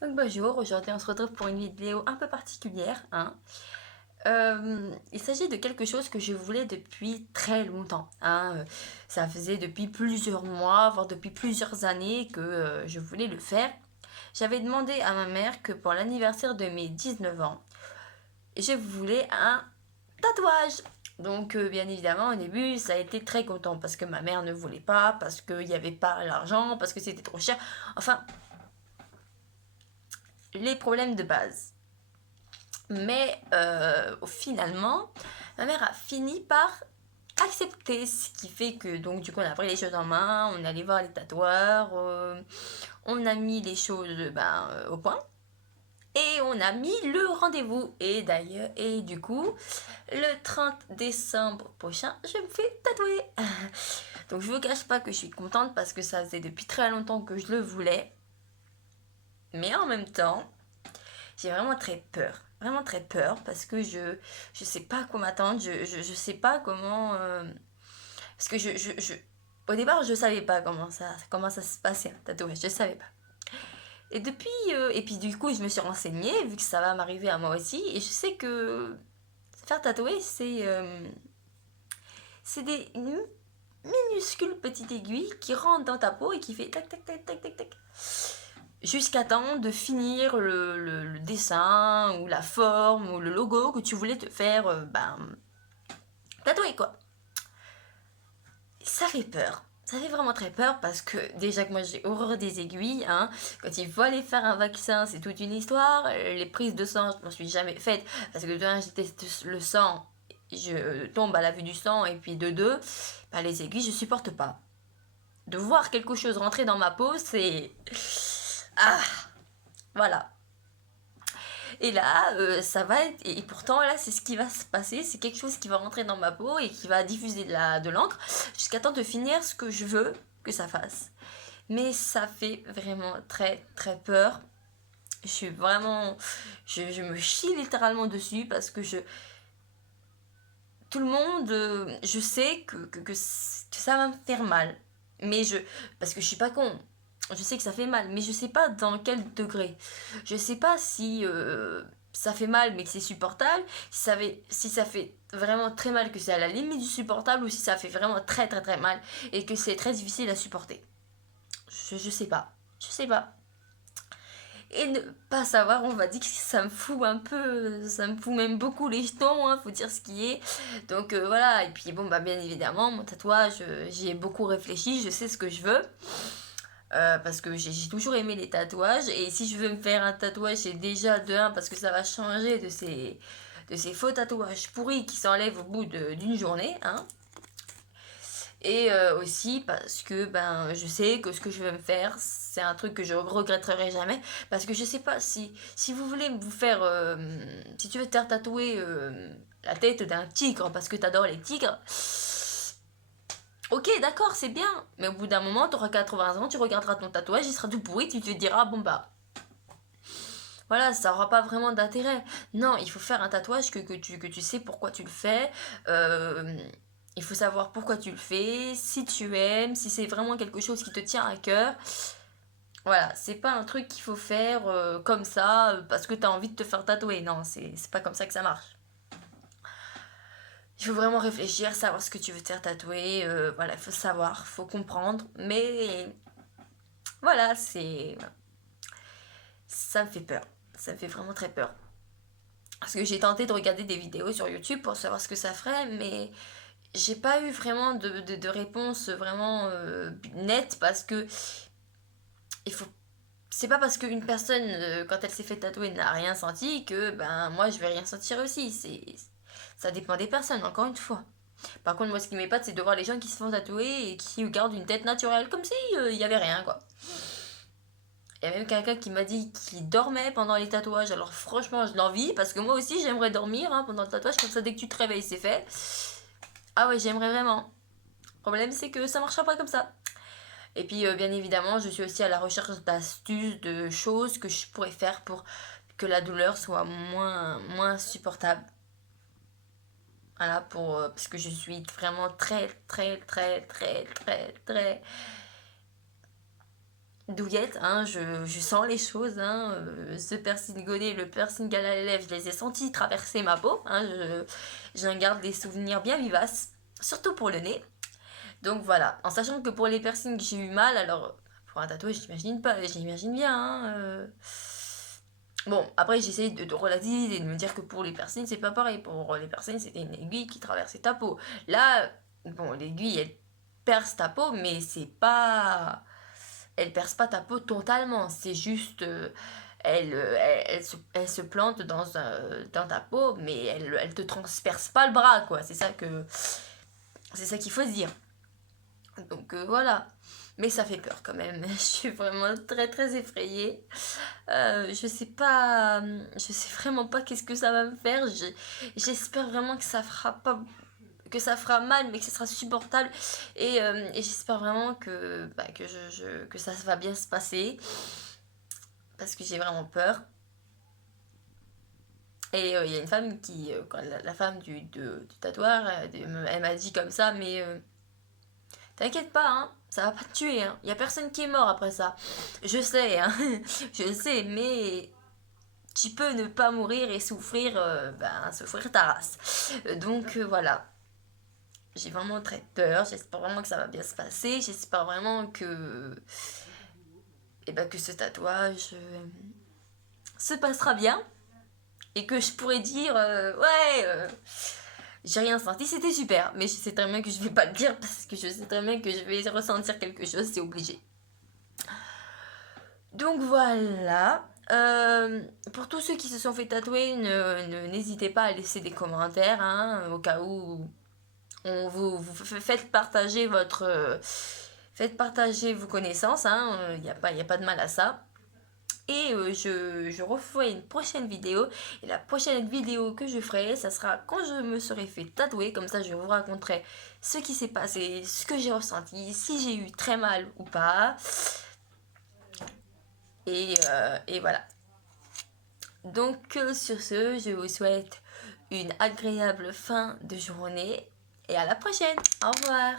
Donc bonjour, aujourd'hui on se retrouve pour une vidéo un peu particulière, hein. Il s'agit de quelque chose que je voulais depuis très longtemps, hein. Ça faisait depuis plusieurs mois, voire depuis plusieurs années que je voulais le faire. J'avais demandé à ma mère que pour l'anniversaire de mes 19 ans, je voulais un tatouage. Donc bien évidemment au début ça a été très content parce que ma mère ne voulait pas, parce qu'il n'y avait pas l'argent, parce que c'était trop cher. Enfin, les problèmes de base. Mais finalement, ma mère a fini par accepter, ce qui fait que donc du coup on a pris les choses en main, on est allé voir les tatoueurs, on a mis les choses au point et on a mis le rendez-vous. Et d'ailleurs, et du coup, le 30 décembre prochain, je me fais tatouer. Donc je vous cache pas que je suis contente parce que ça faisait depuis très longtemps que je le voulais, mais en même temps, j'ai vraiment très peur parce que je sais pas à quoi m'attendre, je sais pas comment parce que au départ je savais pas comment ça se passait un tatouage, je savais pas. Et depuis et puis du coup je me suis renseignée vu que ça va m'arriver à moi aussi et je sais que faire tatouer c'est des minuscules petites aiguilles qui rentrent dans ta peau et qui fait tac tac tac tac tac tac jusqu'à temps de finir le dessin ou la forme ou le logo que tu voulais te faire tatouer quoi. Ça fait peur. Ça fait vraiment très peur parce que déjà que moi j'ai horreur des aiguilles, hein. Quand il faut aller faire un vaccin, c'est toute une histoire. Les prises de sang, je m'en suis jamais faite parce que de un, je déteste le sang, je tombe à la vue du sang et puis de deux, bah, les aiguilles je supporte pas. De voir quelque chose rentrer dans ma peau, c'est ah voilà. Et là, ça va être. Et pourtant, là, c'est ce qui va se passer. C'est quelque chose qui va rentrer dans ma peau et qui va diffuser de l'encre jusqu'à temps de finir ce que je veux que ça fasse. Mais ça fait vraiment très, très peur. Je suis vraiment. Je me chie littéralement dessus parce que je. Tout le monde. Je sais que ça va me faire mal. Mais je. Parce que je suis pas con. Je sais que ça fait mal, mais je sais pas dans quel degré. Je sais pas si ça fait mal mais que c'est supportable, si ça fait vraiment très mal que c'est à la limite du supportable ou si ça fait vraiment très très très mal et que c'est très difficile à supporter. Je sais pas. Je sais pas. Et ne pas savoir, on va dire que ça me fout un peu, ça me fout même beaucoup les jetons, hein, faut dire ce qui est. Donc voilà, et puis bon, bah bien évidemment, mon tatouage, j'y ai beaucoup réfléchi, je sais ce que je veux. Parce que j'ai toujours aimé les tatouages et si je veux me faire un tatouage c'est déjà de un parce que ça va changer de ces faux tatouages pourris qui s'enlèvent au bout d'une journée, hein. Et aussi parce que ben je sais que ce que je veux me faire c'est un truc que je regretterai jamais parce que je sais pas si vous voulez vous faire si tu veux te faire tatouer la tête d'un tigre parce que t'adores les tigres. Ok, d'accord, c'est bien. Mais au bout d'un moment, tu auras 80 ans, tu regarderas ton tatouage, il sera tout pourri, tu te diras, bon bah, voilà, ça aura pas vraiment d'intérêt. Non, il faut faire un tatouage que tu sais pourquoi tu le fais. Euh, il faut savoir pourquoi tu le fais, si tu aimes, si c'est vraiment quelque chose qui te tient à cœur. Voilà, c'est pas un truc qu'il faut faire comme ça parce que tu as envie de te faire tatouer. Non, c'est pas comme ça que ça marche. Il faut vraiment réfléchir, savoir ce que tu veux te faire tatouer. Voilà, il faut savoir, faut comprendre. Mais voilà, c'est. Ça me fait peur. Ça me fait vraiment très peur. Parce que j'ai tenté de regarder des vidéos sur YouTube pour savoir ce que ça ferait, mais j'ai pas eu vraiment de réponse vraiment nette parce que il faut. C'est pas parce qu'une personne, quand elle s'est fait tatouer, n'a rien senti que ben moi je vais rien sentir aussi. Ça dépend des personnes, encore une fois. Par contre, moi ce qui m'épate, c'est de voir les gens qui se font tatouer et qui gardent une tête naturelle, comme si il y avait rien quoi. Il y a même quelqu'un qui m'a dit qu'il dormait pendant les tatouages. Alors franchement, je l'envie parce que moi aussi j'aimerais dormir hein, pendant le tatouage. Comme ça, dès que tu te réveilles, c'est fait. Ah ouais, j'aimerais vraiment. Le problème, c'est que ça marchera pas comme ça. Et puis, bien évidemment, je suis aussi à la recherche d'astuces, de choses que je pourrais faire pour que la douleur soit moins supportable. Voilà, parce que je suis vraiment très, très, très, très, très, très douillette, hein, je sens les choses, hein, ce piercing gonnet, le piercing à la lèvre, je les ai sentis traverser ma peau, hein, j'en garde des souvenirs bien vivaces, surtout pour le nez. Donc voilà, en sachant que pour les piercings j'ai eu mal, alors pour un tatouage j'imagine pas, j'imagine bien, hein, Bon, après j'essaye de relativiser, de me dire que pour les piercings c'est pas pareil, pour les piercings c'était une aiguille qui traversait ta peau. Là, bon, l'aiguille elle perce ta peau, mais c'est pas elle perce pas ta peau totalement, c'est juste elle se plante dans ta peau, mais elle te transperce pas le bras, quoi. C'est ça qu'il faut se dire. Donc voilà. Mais ça fait peur quand même. Je suis vraiment très très effrayée. Je sais vraiment pas qu'est-ce que ça va me faire. J'espère vraiment que ça fera pas que ça fera mal mais que ce sera supportable et j'espère vraiment que que ça va bien se passer parce que j'ai vraiment peur. Et il y a une femme qui quand la femme du tatoueur elle m'a dit comme ça mais t'inquiète pas hein, ça va pas te tuer hein. Il y a personne qui est mort après ça. Je sais hein. Je sais mais tu peux ne pas mourir et souffrir souffrir ta race. Donc voilà. J'ai vraiment très peur, j'espère vraiment que ça va bien se passer, j'espère vraiment que ce tatouage se passera bien et que je pourrais dire j'ai rien senti, c'était super, mais je sais très bien que je vais pas le dire parce que je sais très bien que je vais ressentir quelque chose, c'est obligé. Donc voilà. Pour tous ceux qui se sont fait tatouer, n'hésitez pas à laisser des commentaires hein, au cas où faites partager faites partager vos connaissances, hein, y a pas de mal à ça. Et je referai une prochaine vidéo. Et la prochaine vidéo que je ferai, ça sera quand je me serai fait tatouer. Comme ça, je vous raconterai ce qui s'est passé, ce que j'ai ressenti, si j'ai eu très mal ou pas. Et voilà. Donc sur ce, je vous souhaite une agréable fin de journée. Et à la prochaine. Au revoir.